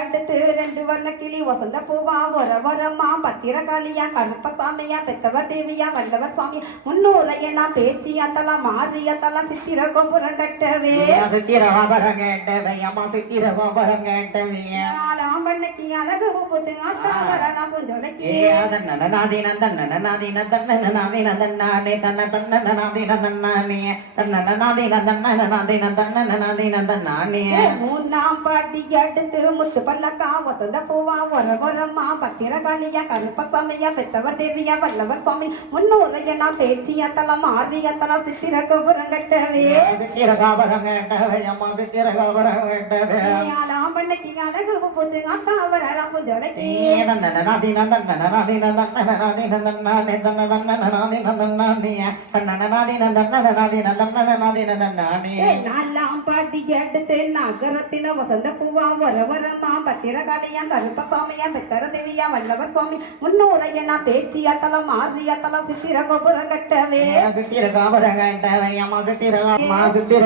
அடுத்து 2 வர்ண கிளி வசந்த பூவா வரமா பத்திரகாளியா கருப்பசாமியா பெத்தவர் தேவியா வல்லவர் சுவாமி முன்னூரையனா பேச்சியா தலா மாறியா தலா சித்திர கோபுரம் கட்டவே சித்திர கோபுரம் கட்டவே அம்மா சித்திர கோபுரம் கட்டவே ஆலாம்பண்ணைக்கு அழகு பூத்து ஆத்தாவரனா புஞ்சொலைக்கு தன்னநாதின தன்னநாதின தன்னநாதின தன்னானே தன்ன தன்னநாதின தன்னானே தன்னநாதின தன்னநாதின தன்னநாதின தன்னானே மூணாம் பாட்டி அடுத்து முத்து பல்லக்கா வசந்த பூவா வரமா பத்திரகாளியா கருப்பசாமியா பெத்தவர் தேவியா வல்லவர் சுவாமி முன்னூரையனா பேச்சியா தலா மாறியா தலா சித்திர கோபுரம் கட்டவே சித்திர கோபுரம் கட்டவே அம்மா சித்திர கோபுரம் கட்டவே ஆலாம்பண்ணைக்கு அழகு பூத்து ஆத்தாவரனா புஞ்சொலைக்கு தன்னநாதின தன்னநாதின தன்னநாதின தன்னானே தன்னநாதின தன்னானே தன்னநாதின தன்னநாதின தன்னநாதின தன்னானே நாலாம் பாட்டி அடுத்து நகரத்தின வசந்த பூவா வரமா பத்திரகாளியா கருப்பசாமியா பெத்தர தேவியா வல்லவர் சுவாமி முன்னூரையனா பேச்சியா தலா மாறியா தலா சித்திர கோபுரம் கட்டவே சித்திர கோபுரம் கட்டவே அம்மா சித்திர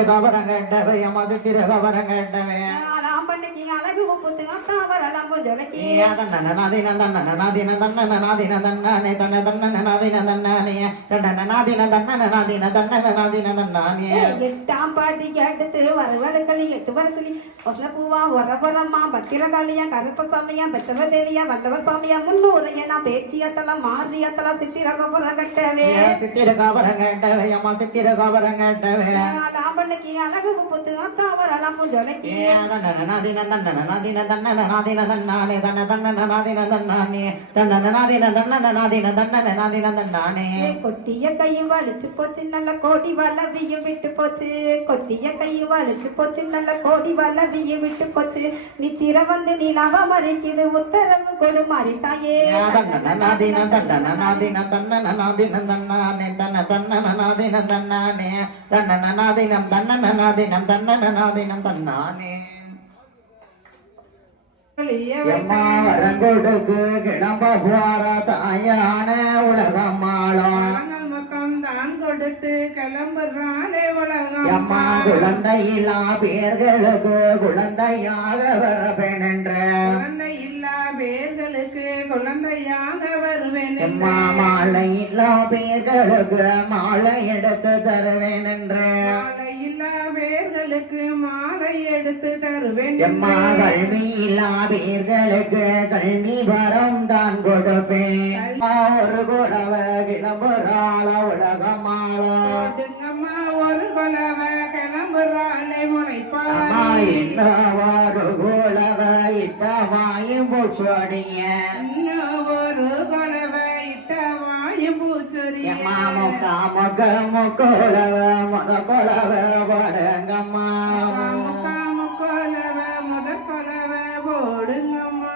கோபுரம் கட்டவே அம்மா சித்திர கோபுரம் கட்டவே ஆலாம்பண்ணைக்கு அழகு பூத்து ஆத்தாவரலாம் புஞ்சொலைக்கு தன்னநாதின தன்னநாதின தன்னநாதின தன்னானே தன்னநாதின தன்னானே தன்னநாதின தன்னநாதின தன்னநாதின தன்னானே எட்டாம் பாட்டி அடுத்து வரவழக்களி 8 வருஷலி வசந்த பூவா வரமா பத்திரகாளியா கருப்பசாமியா பெத்தவ தேவியா வல்லவர் சாமியா முன்னூரையனா பேச்சியா தலா மாறியா தலா சித்திர கோபுரம் கட்டவே சித்திர கோபுரம் கட்டவே அம்மா சித்திர கோபுரம் கட்டவே ஆலாம்பண்ணைக்கு அழகு பூத்து ஆத்தாவரலாம் புஞ்சொலைக்கு தன்னநாதின தன்னநாதின தன்னநாதின தன்னானே தன்னநாதின தன்னானே தன்னநாதின தன்னநாதின தன்னநாதின தன்னானே கொட்டிய கையும் வலிச்சு போச்சு நல்ல கோடி வளவியும் விட்டு போச்சு கொட்டிய கையும் வலிச்சு போச்சு நல்ல கோடி வளவியும் விட்டு போச்சு நித்திர வந்து நிலவ மறைக்குது உத்தரவு கொடு மாறித்தாயே தன்னநாதின தன்னநாதின தன்னநாதின தன்னானே தன்னநாதின தன்னானே தன்னநாதினம் தன்னநாதினம் தன்னநாதினம் தன்னானே வரங்கொடுக்கு கிளம்புவார தாயான உலகம்மாளம் தான் கொடுத்து கிளம்புறானே உலகம் அம்மா குழந்தையில்லா பேர்களுக்கு குழந்தையாக வரவேன் என்ற குழந்தை இல்லா பேர்களுக்கு குழந்தையாக வருவேன் அம்மா மாலை இல்லா பேர்களுக்கு மாலை எடுத்து தருவேன் என்று மாலை இல்லா பேர்களுக்கு மாலை எடுத்து தருவேன் அம்மா கல்வி இல்லா பேர்களுக்கு கல்வி வரம் தான் கொடுப்பேன் ஒரு குழவ கிளம்புறாள உலகமாளோங்கம்மா ஒரு குலவ கிளம்புறாளே முறைப்பாளே ஒரு குழவ இட்டமாயும் பூச்சோடிய ஒரு குலவ இட்ட வாயும் பூச்சொரிய முக்கா முக்க முக்குழவ முத குழவ படுங்கம்மா முக்குழவ முத குலவ போடுங்கம்மா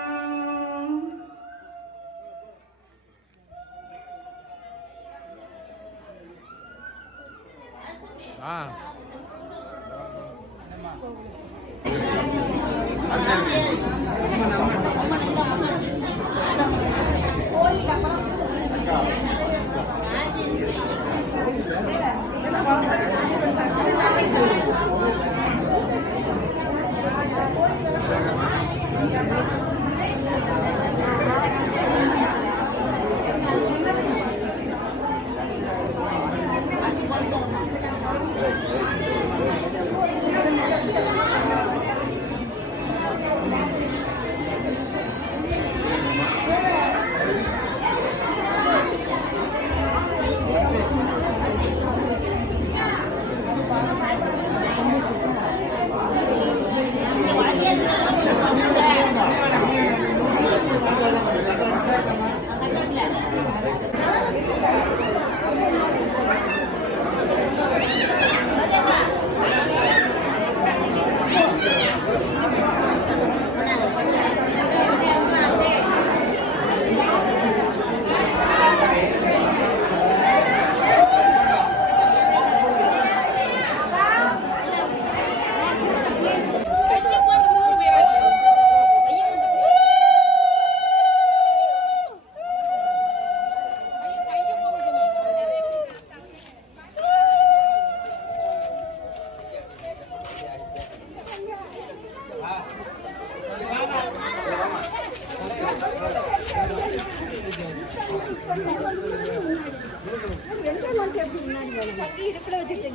இடுப்புல வச்சுட்டு